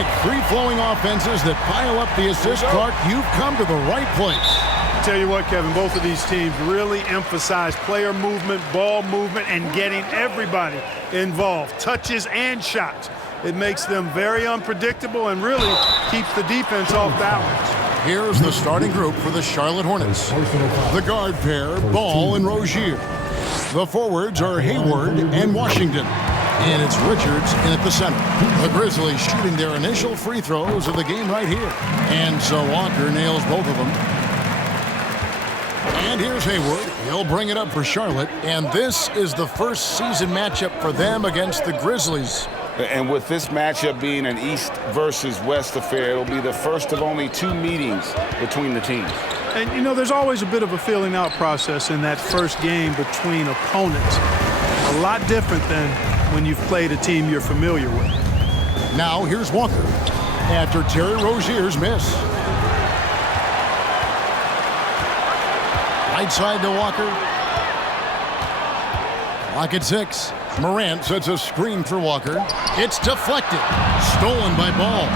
like free-flowing offenses that pile up the assist, Clark, you've come to the right place. Tell you what, Kevin, both of these teams really emphasize player movement, ball movement, and getting everybody involved, touches and shots. It makes them very unpredictable and really keeps the defense off balance. Here's the starting group for the Charlotte Hornets. The guard pair, Ball and Rozier. The forwards are Hayward and Washington. And it's Richards in at the center. The Grizzlies shooting their initial free throws of the game right here. And so Walker nails both of them. And here's Hayward. He'll bring it up for Charlotte. And this is the first season matchup for them against the Grizzlies. And with this matchup being an East versus West affair, it'll be the first of only 2 meetings between the teams. And, you know, there's always a bit of a filling out process in that first game between opponents. A lot different than when you've played a team you're familiar with. Now here's Walker after Terry Rozier's miss. Right side to Walker. Clock at 6. Morant sets a screen for Walker. It's deflected. Stolen by Ball.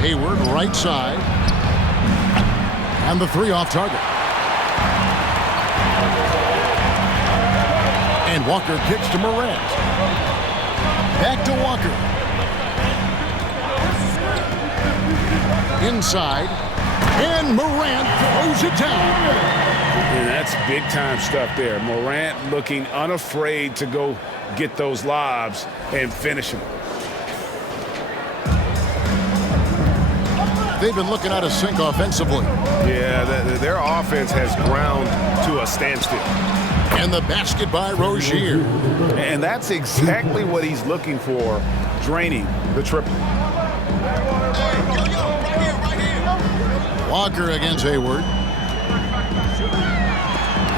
Hayward right side. And the 3 off target. And Walker kicks to Morant. Back to Walker. Inside. And Morant throws it down. And that's big-time stuff there. Morant looking unafraid to go get those lobs and finish them. They've been looking out of sync offensively. Yeah, their offense has ground to a standstill. And the basket by Rozier. And that's exactly what he's looking for, draining the triple. Walker against Hayward.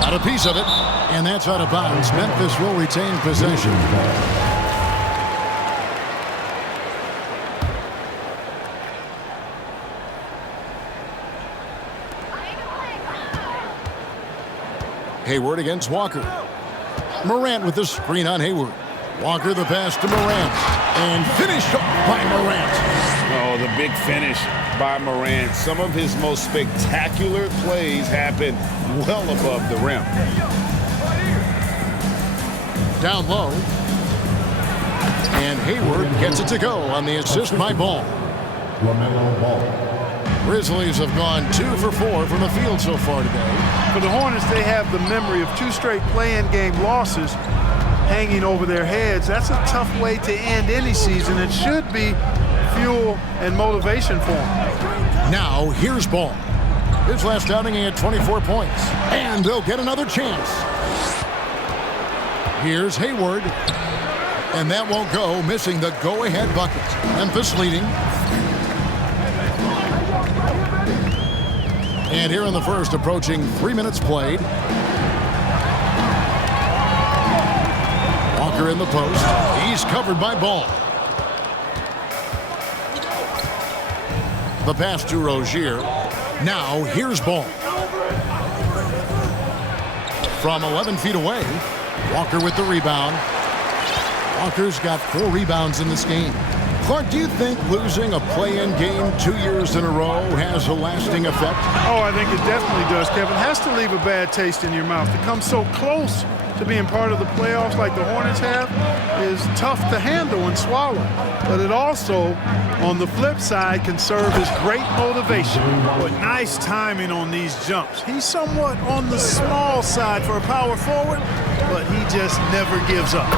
Got a piece of it, and that's out of bounds. Memphis will retain possession. Hayward against Walker. Morant with the screen on Hayward. Walker the pass to Morant. And finished by Morant. Oh, the big finish by Morant. Some of his most spectacular plays happen well above the rim. Down low. And Hayward gets it to go on the assist by Ball. Grizzlies have gone 2 for 4 from the field so far today. For the Hornets, they have the memory of 2 straight play-in game losses hanging over their heads. That's a tough way to end any season. It should be fuel and motivation for them. Now, here's Ball. His last outing, he had 24 points. And they'll get another chance. Here's Hayward. And that won't go, missing the go-ahead bucket. Memphis leading. And here in the first, approaching 3 minutes played. Walker in the post. He's covered by Ball. The pass to Rozier. Now here's Ball. From 11 feet away, Walker with the rebound. Walker's got 4 rebounds in this game. Clark, do you think losing a play-in game 2 years in a row has a lasting effect? Oh, I think it definitely does, Kevin. It has to leave a bad taste in your mouth. To come so close to being part of the playoffs like the Hornets have is tough to handle and swallow. But it also, on the flip side, can serve as great motivation. But nice timing on these jumps. He's somewhat on the small side for a power forward, but he just never gives up.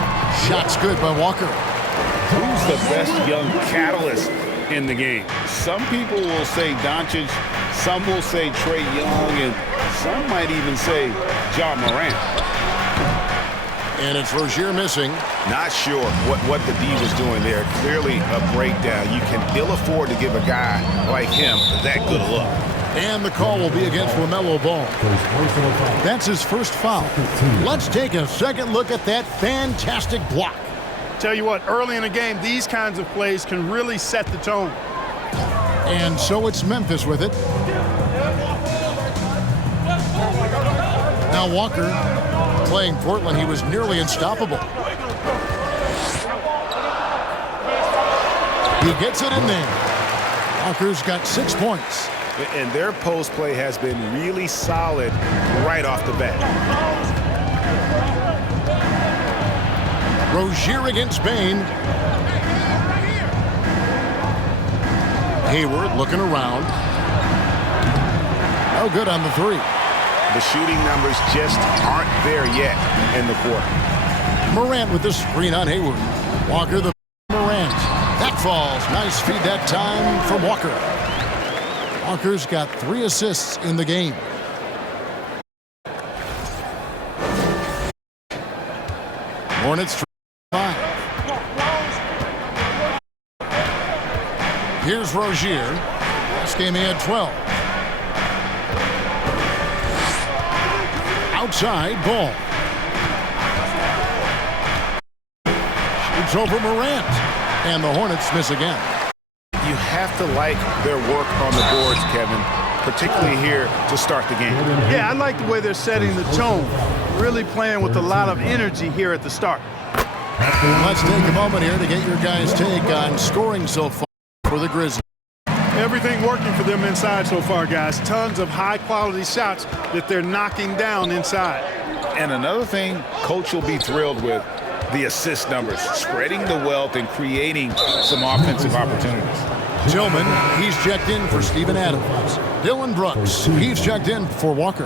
Shot's good by Walker. Who's the best young catalyst in the game? Some people will say Doncic, some will say Trae Young, and some might even say Ja Morant. And it's Rozier missing. Not sure what the D was doing there. Clearly a breakdown. You can ill afford to give a guy like him that good a look. And the call will be against LaMelo Ball. That's his first foul. Let's take a second look at that fantastic block. Tell you what, early in the game, these kinds of plays can really set the tone. And so it's Memphis with it. Now Walker playing Portland. He was nearly unstoppable. He gets it in there. Walker's got 6 points. And their post play has been really solid right off the bat. Rozier against Bain. Hayward looking around. No good on the three. The shooting numbers just aren't there yet in the quarter. Morant with the screen on Hayward. Walker the Morant. That falls. Nice feed that time from Walker. Walker's got 3 assists in the game. Hornets 5. Here's Rozier. Last game he had 12. Outside ball. Shoots over Morant. And the Hornets miss again. You have to like their work on the boards, Kevin, particularly here to start the game. Yeah, I like the way they're setting the tone. Really playing with a lot of energy here at the start. Let's take a moment here to get your guys' take on scoring so far for the Grizzlies. Everything working for them inside so far, guys. Tons of high-quality shots that they're knocking down inside. And another thing Coach will be thrilled with, the assist numbers, spreading the wealth and creating some offensive opportunities. Tillman, he's checked in for Steven Adams. Dylan Brooks, he's checked in for Walker.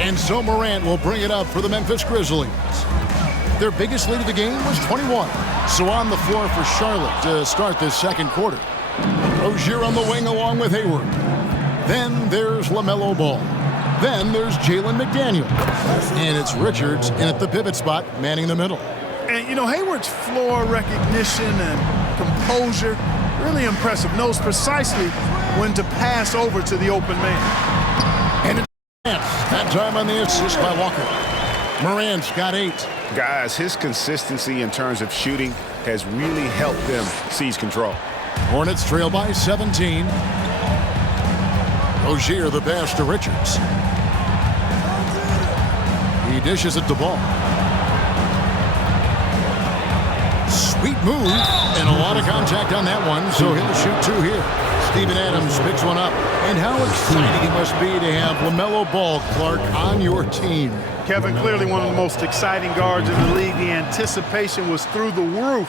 And so Morant will bring it up for the Memphis Grizzlies. Their biggest lead of the game was 21. So on the floor for Charlotte to start this second quarter. Rozier on the wing along with Hayward. Then there's LaMelo Ball. Then there's Jalen McDaniel. And it's Richards in at the pivot spot, manning the middle. And, you know, Hayward's floor recognition and composure, really impressive. Knows precisely when to pass over to the open man. And it's that time on the assist by Walker. Morant's got 8. Guys, his consistency in terms of shooting has really helped them seize control. Hornets trail by 17. Rozier the pass to Richards. He dishes it to Ball. Sweet move and a lot of contact on that one, so he'll shoot 2 here. Steven Adams picks one up. And how exciting it must be to have LaMelo Ball, Clark, on your team. Kevin, clearly one of the most exciting guards in the league. The anticipation was through the roof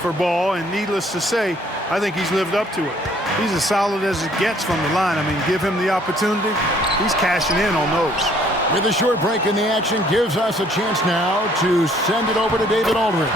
for Ball, and needless to say, I think he's lived up to it. He's as solid as it gets from the line. I mean, give him the opportunity, he's cashing in on those. With a short break in the action, gives us a chance now to send it over to David Aldridge.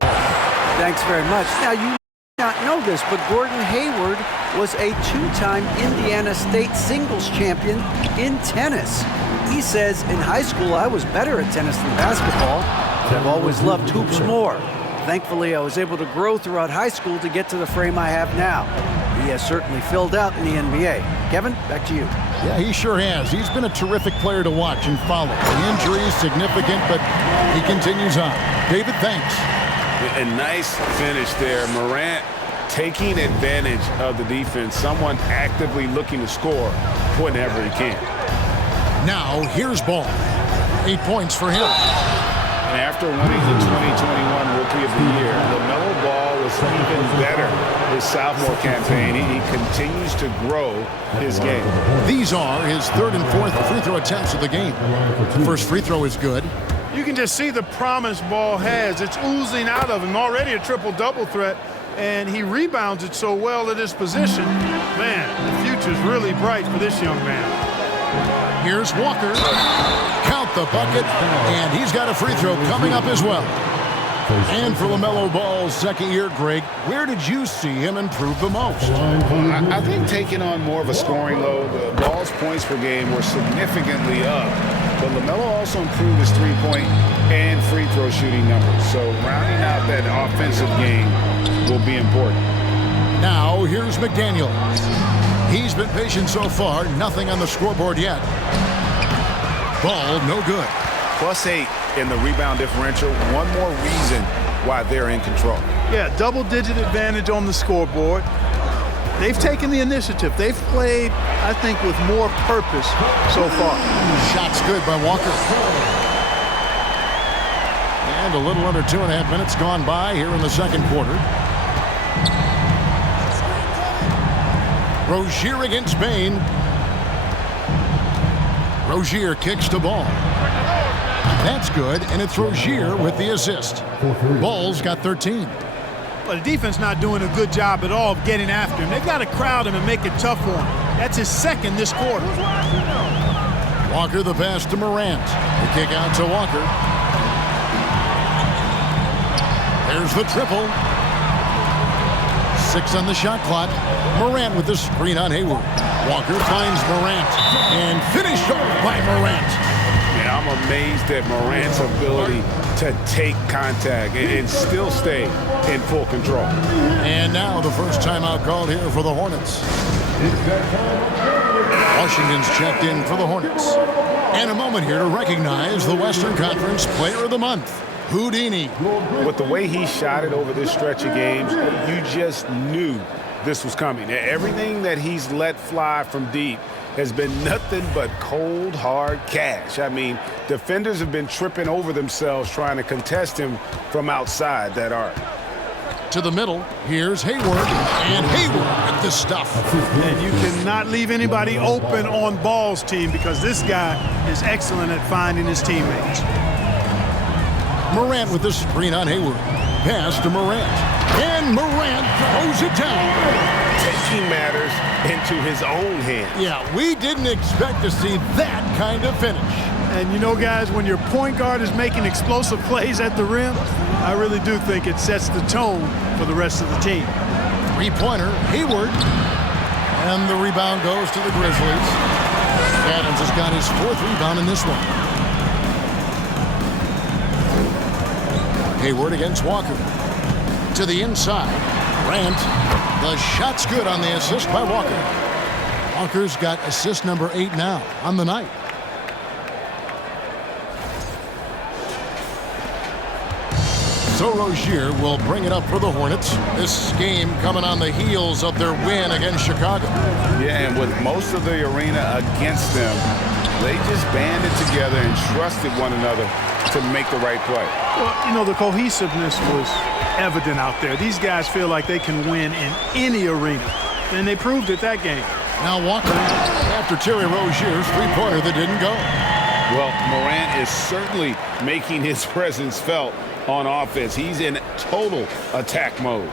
Thanks very much. Now, you may not know this, but Gordon Hayward was a 2-time Indiana State singles champion in tennis. He says, in high school, I was better at tennis than basketball, but I've always loved hoops more. Thankfully, I was able to grow throughout high school to get to the frame I have now. He has certainly filled out in the NBA. Kevin, back to you. Yeah, he sure has. He's been a terrific player to watch and follow. The injury is significant, but he continues on. David, thanks. A nice finish there. Morant taking advantage of the defense. Someone actively looking to score whenever he can. Now, here's Ball. 8 points for him. And after winning the 2021 Rookie of the Year, LaMelo Ball was even better his sophomore campaign. He continues to grow his game. These are his 3rd and 4th free throw attempts of the game. First free throw is good. You can just see the promise Ball has. It's oozing out of him. Already a triple-double threat, and he rebounds it so well at his position. Man, the future's really bright for this young man. Here's Walker. Count the bucket, and he's got a free throw coming up as well. And for LaMelo Ball's second year, Greg, where did you see him improve the most? I think taking on more of a scoring load, the Ball's points per game were significantly up. But LaMelo also improved his three-point and free throw shooting numbers. So rounding out that offensive game will be important. Now, here's McDaniel. He's been patient so far. Nothing on the scoreboard yet. Ball, no good. +8 in the rebound differential. One more reason why they're in control. Yeah, double-digit advantage on the scoreboard. They've taken the initiative. They've played, I think, with more purpose so far. Shot's good by Walker. a little under 2.5 minutes gone by here in the second quarter. Rozier against Bain. Rozier kicks the ball. That's good, and it's Rozier with the assist. Ball's got 13. But the defense not doing a good job at all of getting after him. They've got to crowd him and make it tough for him. That's his second this quarter. Walker the pass to Morant. The kick out to Walker. There's the triple. 6 on the shot clock. Morant with the screen on Hayward. Walker finds Morant and finished off by Morant. Yeah, I'm amazed at Morant's ability to take contact and still stay in full control. And now the first timeout called here for the Hornets. Washington's checked in for the Hornets. And a moment here to recognize the Western Conference Player of the Month, Houdini. With the way he shot it over this stretch of games, you just knew this was coming. Everything that he's let fly from deep has been nothing but cold, hard cash. I mean, defenders have been tripping over themselves trying to contest him from outside that arc. To the middle, here's Hayward, and Hayward with the stuff. And you cannot leave anybody open on balls, team, because this guy is excellent at finding his teammates. Morant with the screen on Hayward. Pass to Morant. And Morant throws it down. Taking matters into his own hands. Yeah, we didn't expect to see that kind of finish. And you know, guys, when your point guard is making explosive plays at the rim, I really do think it sets the tone for the rest of the team. Three-pointer, Hayward. And the rebound goes to the Grizzlies. Adams has got his 4th rebound in this one. Hayward against Walker. To the inside. Grant. The shot's good on the assist by Walker. Walker's got assist number 8 now on the night. So Rozier will bring it up for the Hornets. This game coming on the heels of their win against Chicago. Yeah, and with most of the arena against them, they just banded together and trusted one another to make the right play. Well, you know, the cohesiveness was evident out there. These guys feel like they can win in any arena, and they proved it that game. Now Walker, after Terry Rozier's three-pointer that didn't go. Well, Morant is certainly making his presence felt on offense. He's in total attack mode.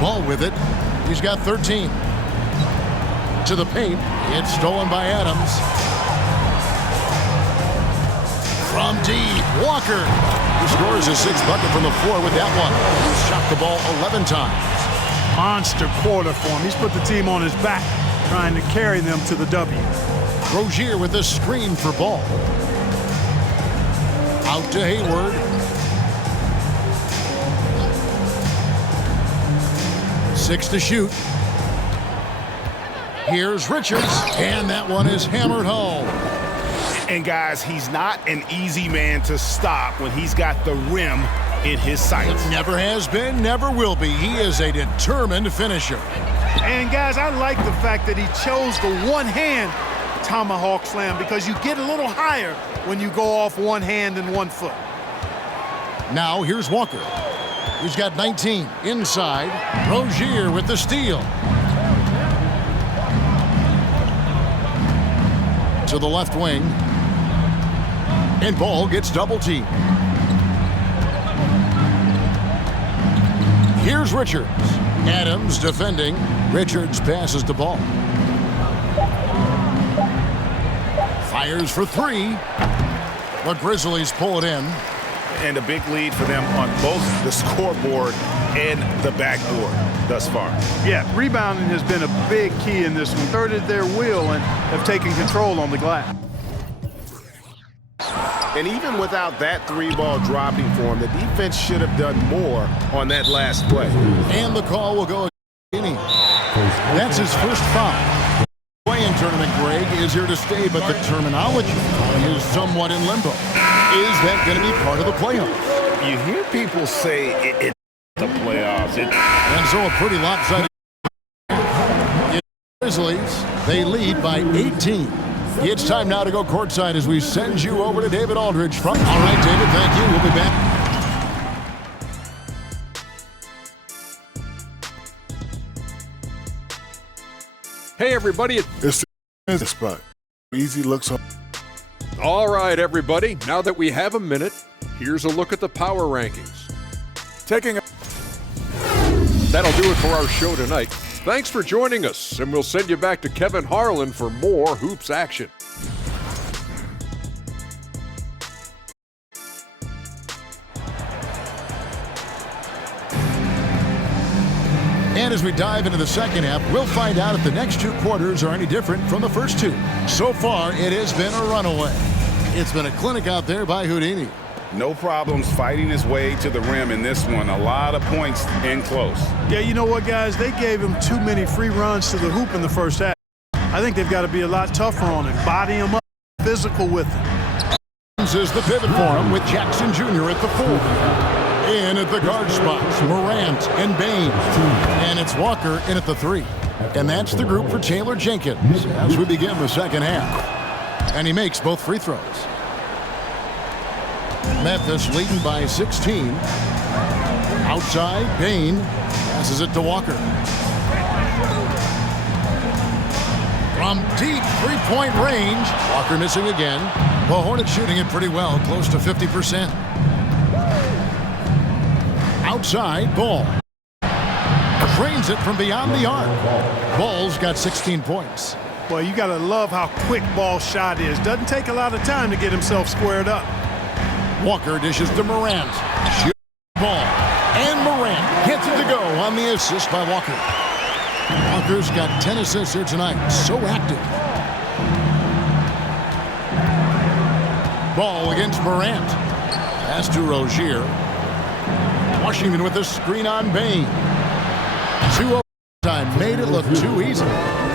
Ball with it. He's got 13. To the paint. It's stolen by Adams. From deep, Walker, who scores his 6th bucket from the floor with that one. He's shot the ball 11 times. Monster quarter for him. He's put the team on his back, trying to carry them to the W. Rozier with a screen for Ball. Out to Hayward. 6 to shoot. Here's Richards, and that one is hammered home. And guys, he's not an easy man to stop when he's got the rim in his sights. Never has been, never will be. He is a determined finisher. And guys, I like the fact that he chose the one-hand tomahawk slam, because you get a little higher when you go off one hand and 1 foot. Now here's Walker. He's got 19 inside. Rozier with the steal. To the left wing. And Ball gets double teamed. Here's Richards. Adams defending. Richards passes the ball. Fires for 3. The Grizzlies pull it in. And a big lead for them on both the scoreboard and the backboard thus far. Yeah, rebounding has been a big key in this one. Thirded their wheel and have taken control on the glass. And even without that 3-ball dropping for him, the defense should have done more on that last play. And the call will go against. That's his first foul. Play-in tournament, Greg, is here to stay, but the terminology is somewhat in limbo. Is that going to be part of the playoffs? You hear people say it's the playoffs. And so a pretty lopsided. Grizzlies, they lead by 18. It's time now to go courtside as we send you over to David Aldridge from... All right, David, thank you. We'll be back. Hey, everybody. It's the spot. Easy looks on. All right, everybody. Now that we have a minute, here's a look at the power rankings. That'll do it for our show tonight. Thanks for joining us, and we'll send you back to Kevin Harlan for more hoops action. And as we dive into the second half, we'll find out if the next two quarters are any different from the first two. So far, it has been a runaway. It's been a clinic out there by Houdini. No problems fighting his way to the rim in this one. A lot of points in close. Yeah, you know what, guys? They gave him too many free runs to the hoop in the first half. I think they've got to be a lot tougher on him, body him up, physical with him. This is the pivot for him with Jackson Jr. at the 4. In at the guard spots, Morant and Bain. And it's Walker in at the 3. And that's the group for Taylor Jenkins as we begin the second half. And he makes both free throws. Memphis leading by 16. Outside, Bain passes it to Walker. From deep three-point range, Walker missing again. The Hornets shooting it pretty well, close to 50%. Outside, Ball. Drains it from beyond the arc. Ball's got 16 points. Boy, you got to love how quick Ball's shot is. Doesn't take a lot of time to get himself squared up. Walker dishes to Morant. Shoot ball. And Morant gets it to go on the assist by Walker. Walker's got 10 assists here tonight. So active. Ball against Morant. Pass to Rozier. Washington with the screen on Bain. 2 overtime made it look too easy.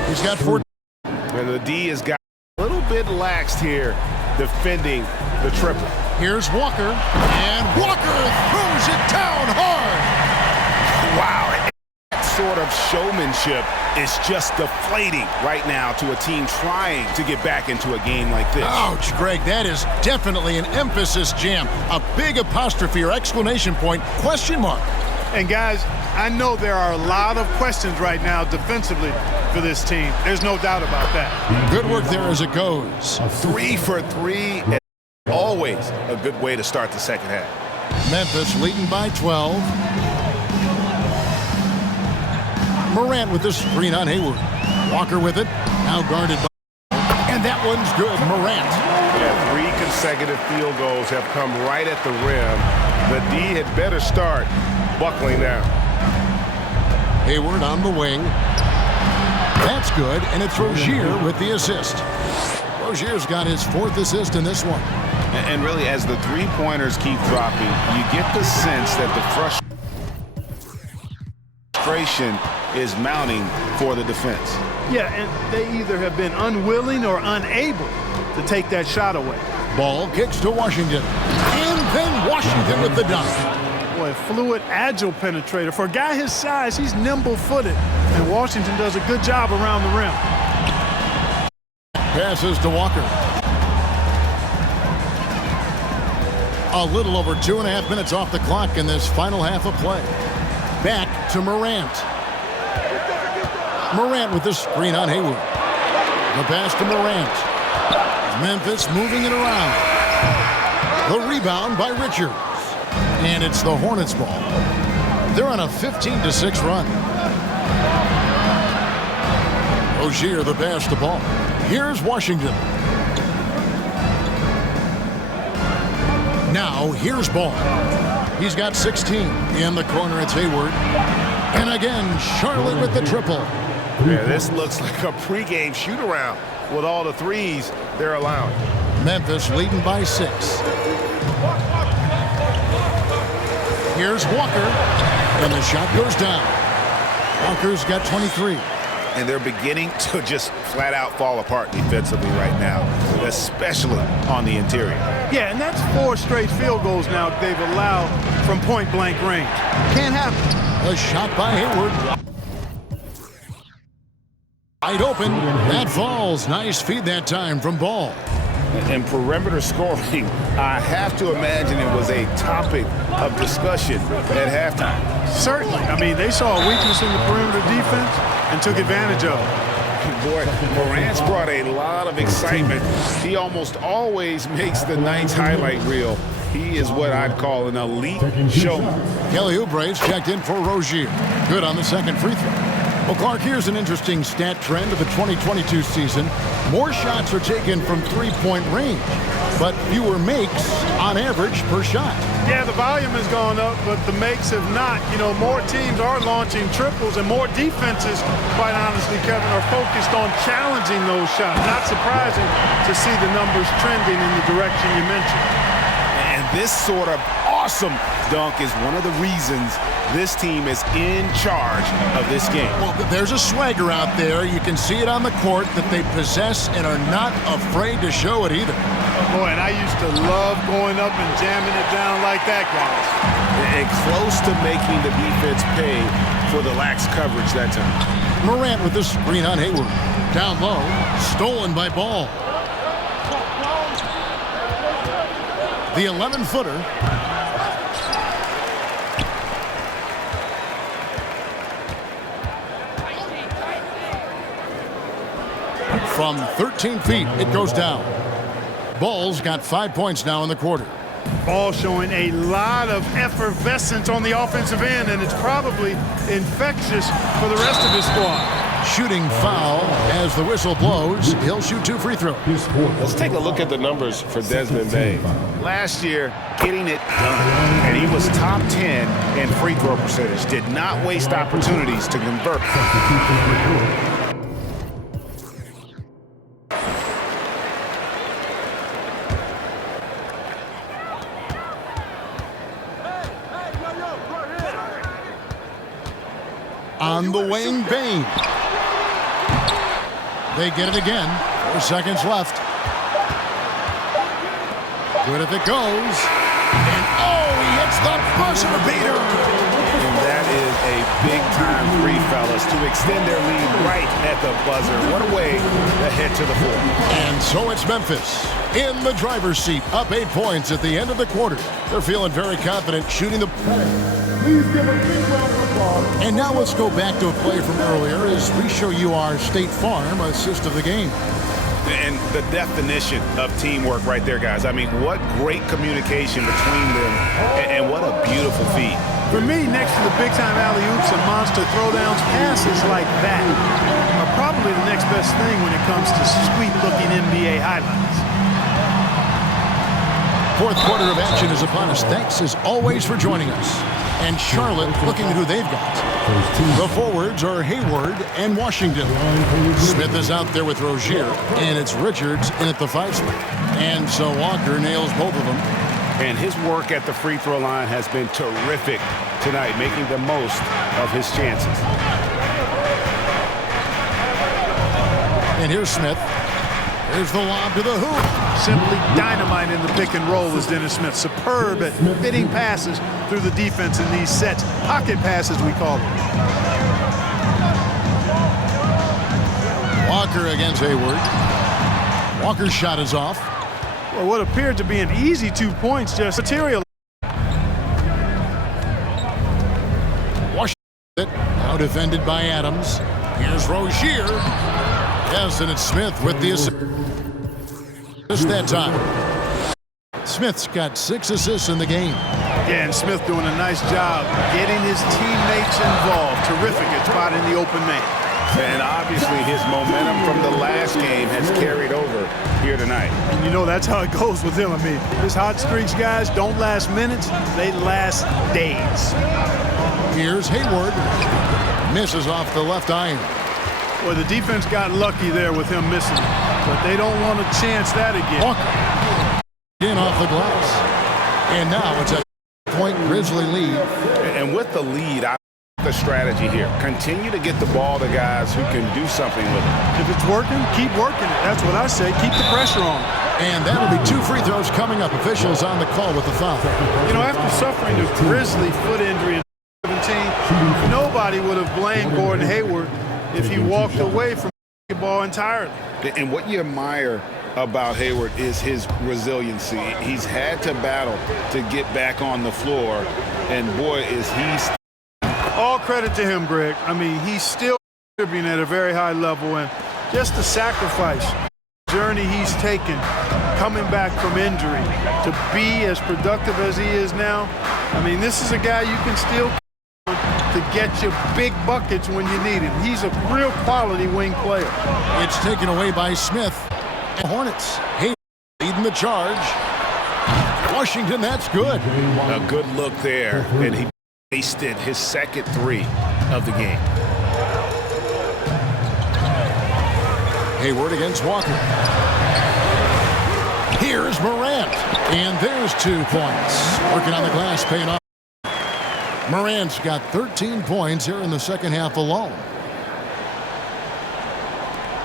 He's got 4. And the D has got a little bit laxed here defending the triple. Here's Walker. And Walker throws it down hard. Wow. That sort of showmanship is just deflating right now to a team trying to get back into a game like this. Ouch, Greg, that is definitely an emphasis jam. A big apostrophe or exclamation point, question mark. And guys, I know there are a lot of questions right now defensively for this team. There's no doubt about that. Good work there as it goes. 3 for 3. Always a good way to start the second half. Memphis leading by 12. Morant with the screen on Hayward. Walker with it. Now guarded by... And that one's good. Morant. Yeah, 3 consecutive field goals have come right at the rim. The D had better start buckling down. Hayward on the wing. That's good, and it's Rozier with the assist. Rozier's got his 4th assist in this one. And really, as the three-pointers keep dropping, you get the sense that the frustration is mounting for the defense. Yeah, and they either have been unwilling or unable to take that shot away. Ball kicks to Washington. And then Washington with the dunk. Boy, fluid, agile penetrator. For a guy his size, he's nimble-footed, and Washington does a good job around the rim. Passes to Walker. A little over 2.5 minutes off the clock in this final half of play. Back to Morant. Morant with the screen on Hayward. The pass to Morant. Memphis moving it around. The rebound by Richards. And it's the Hornets ball. They're on a 15-6 run. Rozier the pass to Ball. Here's Washington. Now here's Ball. He's got 16. In the corner, it's Hayward. And again, Charlotte with the triple. Yeah, this looks like a pregame shoot-around with all the threes they're allowing. Memphis leading by 6. Here's Walker. And the shot goes down. Walker's got 23. And they're beginning to just flat-out fall apart defensively right now, especially on the interior. Yeah, and that's 4 straight field goals now they've allowed from point-blank range. Can't happen. A shot by Hayward. Wide open. That falls. Nice feed that time from Ball. And perimeter scoring, I have to imagine it was a topic of discussion at halftime. Certainly. I mean, they saw a weakness in the perimeter defense and took advantage of it. Boy, Morant's brought a lot of excitement. He almost always makes the night's highlight reel. He is what I'd call an elite showman. Kelly Oubre's checked in for Rozier. Good on the second free throw. Well, Clark, here's an interesting stat trend of the 2022 season. More shots are taken from three-point range, but fewer makes on average per shot. Yeah, the volume has gone up, but the makes have not. You know, more teams are launching triples, and more defenses, quite honestly, Kevin, are focused on challenging those shots. Not surprising to see the numbers trending in the direction you mentioned. And this sort of awesome dunk is one of the reasons this team is in charge of this game. Well, there's a swagger out there. You can see it on the court that they possess and are not afraid to show it either. Boy, and I used to love going up and jamming it down like that, guys. And close to making the defense pay for the lax coverage that time. Morant with the screen on Hayward. Down low, stolen by Ball. The 11-footer. From 13 feet, it goes down. Ball's got 5 points now in the quarter. Ball showing a lot of effervescence on the offensive end, and it's probably infectious for the rest of his squad. Shooting foul as the whistle blows. He'll shoot 2 free throws. Let's take a look at the numbers for Desmond Bain. Last year, getting it done, and he was top 10 in free throw percentage. Did not waste opportunities to convert. On the wing, Bain. They get it again. 4 seconds left. Good if it goes. And oh, he hits the buzzer beater. And that is a big-time three, fellas, to extend their lead right at the buzzer. What a way to head to the floor. And so it's Memphis in the driver's seat, up 8 points at the end of the quarter. They're feeling very confident shooting the... And now let's go back to a play from earlier as we show you our State Farm assist of the game. And the definition of teamwork right there, guys. I mean, what great communication between them, and what a beautiful feed. For me, next to the big-time alley-oops and monster throwdowns, passes like that are probably the next best thing when it comes to sweet-looking NBA highlights. Fourth quarter of action is upon us. Thanks, as always, for joining us. And Charlotte looking at who they've got. The forwards are Hayward and Washington. Smith is out there with Rozier, and it's Richards in at the 5 spot. And so Walker nails both of them. And his work at the free throw line has been terrific tonight, making the most of his chances. And here's Smith. Here's the lob to the hoop. Simply dynamite in the pick and roll is Dennis Smith. Superb at fitting passes through the defense in these sets. Pocket passes, we call them. Walker against Hayward. Walker's shot is off. Well, what appeared to be an easy 2 points just material. Washington now defended by Adams. Here's Rozier. Yes, and it's Smith with the assist that time. Smith's got 6 assists in the game. Yeah, and Smith doing a nice job getting his teammates involved. Terrific at spotting the open man. And obviously his momentum from the last game has carried over here tonight. And you know that's how it goes with him. I mean, his hot streaks, guys, don't last minutes. They last days. Here's Hayward. Misses off the left iron. Well, the defense got lucky there with him missing, but they don't want to chance that again. Walker in off the glass. And now it's a point Grizzly lead. And with the lead, I like the strategy here. Continue to get the ball to guys who can do something with it. If it's working, keep working it. That's what I say. Keep the pressure on. And that'll be 2 free throws coming up. Officials on the call with the foul. You know, after suffering a grisly foot injury in 2017, nobody would have blamed Gordon Hayward if he walked away from ball entirely. And what you admire about Hayward is his resiliency. He's had to battle to get back on the floor, and boy, is he. All credit to him, Greg. I mean, he's still contributing at a very high level, and just the sacrifice journey he's taken coming back from injury to be as productive as he is now. I mean, this is a guy you can still to get you big buckets when you need him. He's a real quality wing player. It's taken away by Smith. The Hornets leading the charge. Washington, that's good. A good look there, and he wasted his second three of the game. Hayward against Walker. Here's Morant, and there's 2 points. Working on the glass, paying off. Morant's got 13 points here in the second half alone.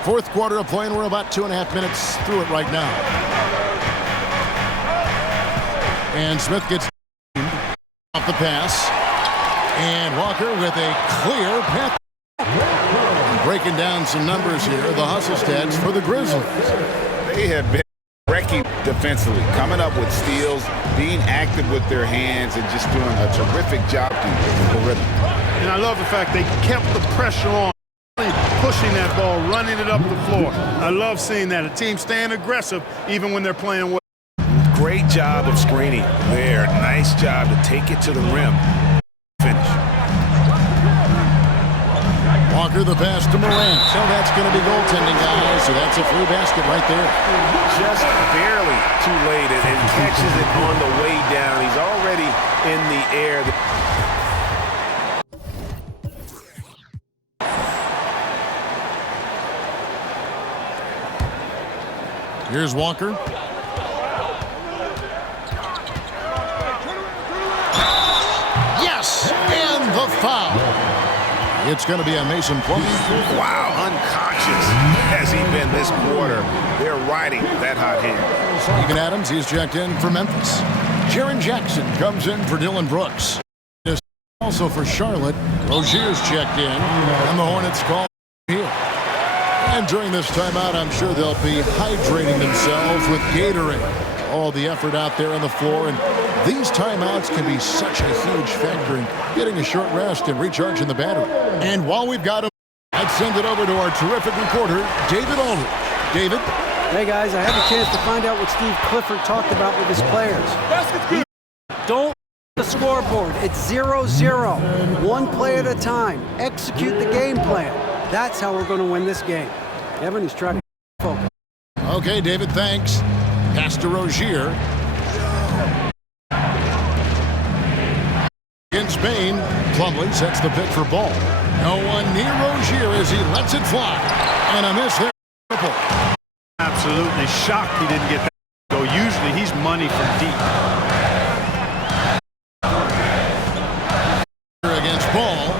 Fourth quarter of play, and we're about 2.5 minutes through it right now. And Smith gets off the pass. And Walker with a clear path. Breaking down some numbers here, the hustle stats for the Grizzlies. They have been wrecking defensively, coming up with steals, being active with their hands, and just doing a terrific job keeping the rhythm. And I love the fact they kept the pressure on, pushing that ball, running it up the floor. I love seeing that. A team staying aggressive even when they're playing well. Great job of screening there. Nice job to take it to the rim. Finish. Walker the pass to Morant. So that's going to be goaltending, guys. So that's a free basket right there. Just barely too late and catches it on the way down. He's already in the air. Here's Walker. Yes! And the foul. It's going to be a Mason Plumlee. Wow, unconscious has he been this quarter. They're riding that hot hand. Steven Adams, he's checked in for Memphis. Jaren Jackson comes in for Dylan Brooks. Also for Charlotte, Rozier's checked in, and the Hornets call here. And during this timeout, I'm sure they'll be hydrating themselves with Gatorade. All the effort out there on the floor, and these timeouts can be such a huge factor in getting a short rest and recharging the battery. And while we've got him, I'd send it over to our terrific reporter, David Aldridge. David? Hey, guys, I had a chance to find out what Steve Clifford talked about with his players. Don't the scoreboard. It's 0-0. One play at a time. Execute the game plan. That's how we're going to win this game. Kevin is trying to focus. Okay, David, thanks. Pass to Rozier. In Spain, Plumlee sets the pick for Ball. No one near Rozier as he lets it fly. And a miss there. Absolutely shocked he didn't get that. So usually he's money from deep. Against Ball.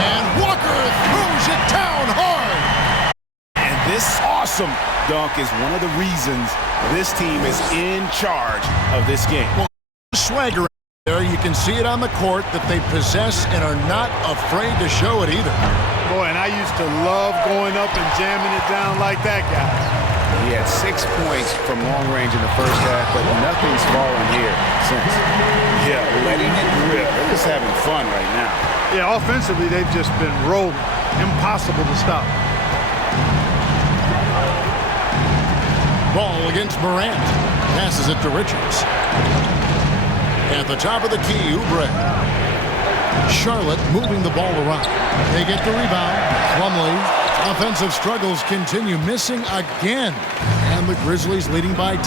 And Walker throws it down hard. And this awesome dunk is one of the reasons this team is in charge of this game. Well, swagger there. You can see it on the court that they possess and are not afraid to show it either. Boy, and I used to love going up and jamming it down like that guy. He had 6 points from long range in the first half, but nothing's fallen here since. Yeah, letting it rip. They're just having fun right now. Yeah, offensively, they've just been rolling. Impossible to stop. Ball against Morant. Passes it to Richards. At the top of the key, Oubre. Charlotte moving the ball around. They get the rebound. Plumlee. Offensive struggles continue, missing again. And the Grizzlies leading by 10.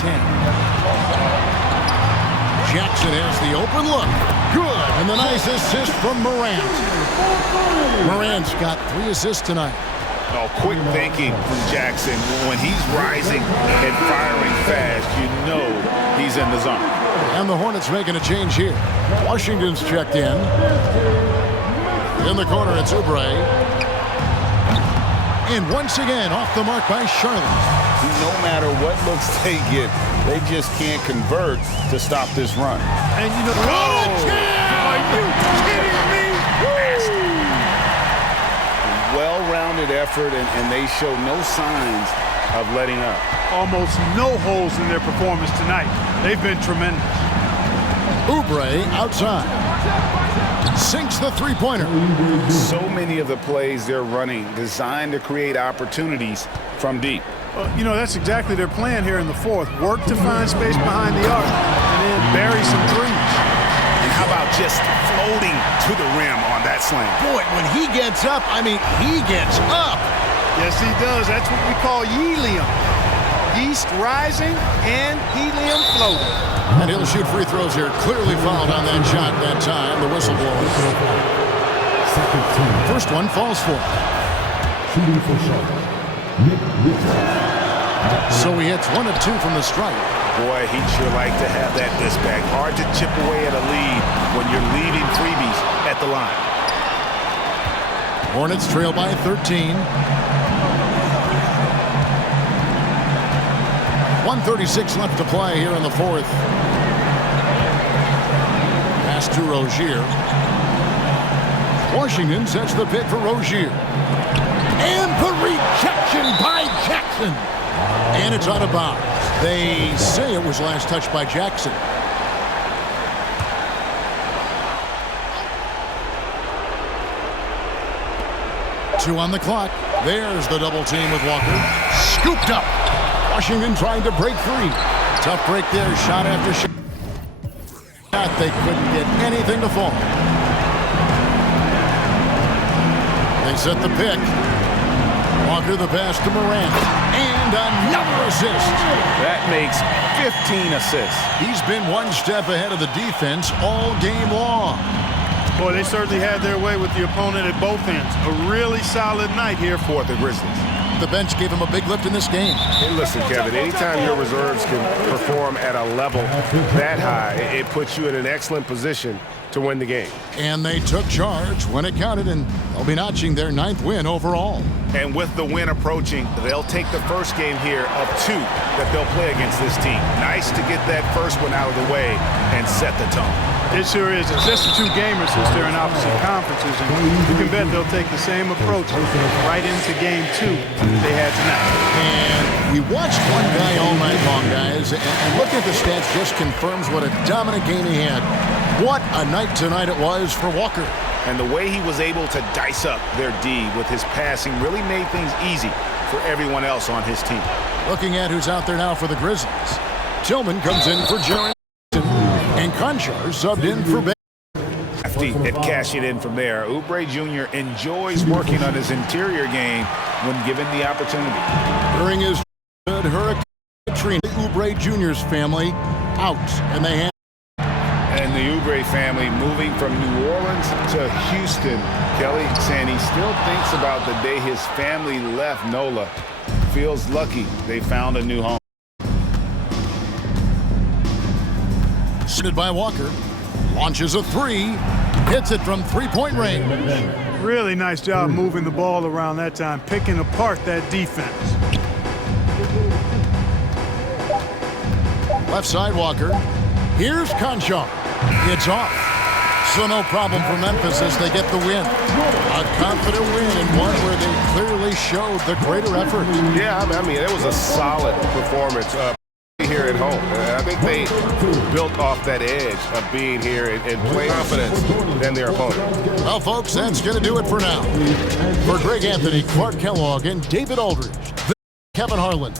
Jackson has the open look. Good. And the nice assist from Morant. Morant's got 3 assists tonight. Oh, quick thinking from Jackson. When he's rising and firing fast, you know he's in the zone. And the Hornets making a change here. Washington's checked in. In the corner, it's Oubre. And once again, off the mark by Charlotte. No matter what looks they get, they just can't convert to stop this run. And you know, are you kidding me? Well-rounded concerted effort, and they show no signs of letting up. Almost no holes in their performance tonight. They've been tremendous. Oubre outside. Sinks the three-pointer. So many of the plays they're running designed to create opportunities from deep. You know, that's exactly their plan here in the fourth. Work to find space behind the arc and then bury some threes. And how about just floating to the rim on that slam? Boy, when he gets up, I mean, he gets up. Yes, he does. That's what we call helium. Yeast rising and helium floating. And he'll shoot free throws here. Clearly fouled on that shot that time. The whistle blows. First one falls for him. So he hits 1 of 2 from the stripe. Boy, he'd sure like to have that this back. Hard to chip away at a lead when you're leaving freebies at the line. Hornets trail by 13. 1:36 left to play here in the fourth. Pass to Rozier. Washington sets the pick for Rozier. And the rejection by Jackson. And it's out of bounds. They say it was last touched by Jackson. Two on the clock. There's the double team with Walker. Scooped up. Washington trying to break free. Tough break there. Shot after shot. They couldn't get anything to fall. They set the pick. Walker the pass to Morant. And another assist. That makes 15 assists. He's been one step ahead of the defense all game long. Boy, they certainly had their way with the opponent at both ends. A really solid night here For the Grizzlies. The bench gave him a big lift in this game. Hey, listen, Kevin, anytime your reserves can perform at a level that high, it puts you in an excellent position to win the game. And they took charge when it counted, and they'll be notching their 9th win overall. And with the win approaching, they'll take the first game here of 2 that they'll play against this team. Nice to get that first one out of the way and set the tone. It sure is. It's just the 2 gamers since they're in opposite conferences, and you can bet they'll take the same approach right into game 2 that they had tonight. And we watched one guy all night long, guys, and looking at the stats just confirms what a dominant game he had. What a night tonight it was for Walker. And the way he was able to dice up their D with his passing really made things easy for everyone else on his team. Looking at who's out there now for the Grizzlies. Tillman comes in for Jerry. And Conchar subbed in for Ben. And cash it in from there. Oubre Jr. enjoys working on his interior game when given the opportunity. During his Hurricane Katrina, Oubre Jr.'s family out, and they hand. And the Oubre family moving from New Orleans to Houston. Kelly saying he still thinks about the day his family left NOLA. Feels lucky they found a new home. Started by Walker. Launches a 3. Hits it from three-point range. Really nice job moving the ball around that time, picking apart that defense. Left side Walker. Here's Conchar. It's off. So no problem for Memphis as they get the win. A confident win and one where they clearly showed the greater effort. Yeah, I mean, it was a solid performance here at home. I think they built off that edge of being here and playing confidence than their opponent. Well, folks, that's going to do it for now. For Greg Anthony, Clark Kellogg, and David Aldridge, this is Kevin Harlan.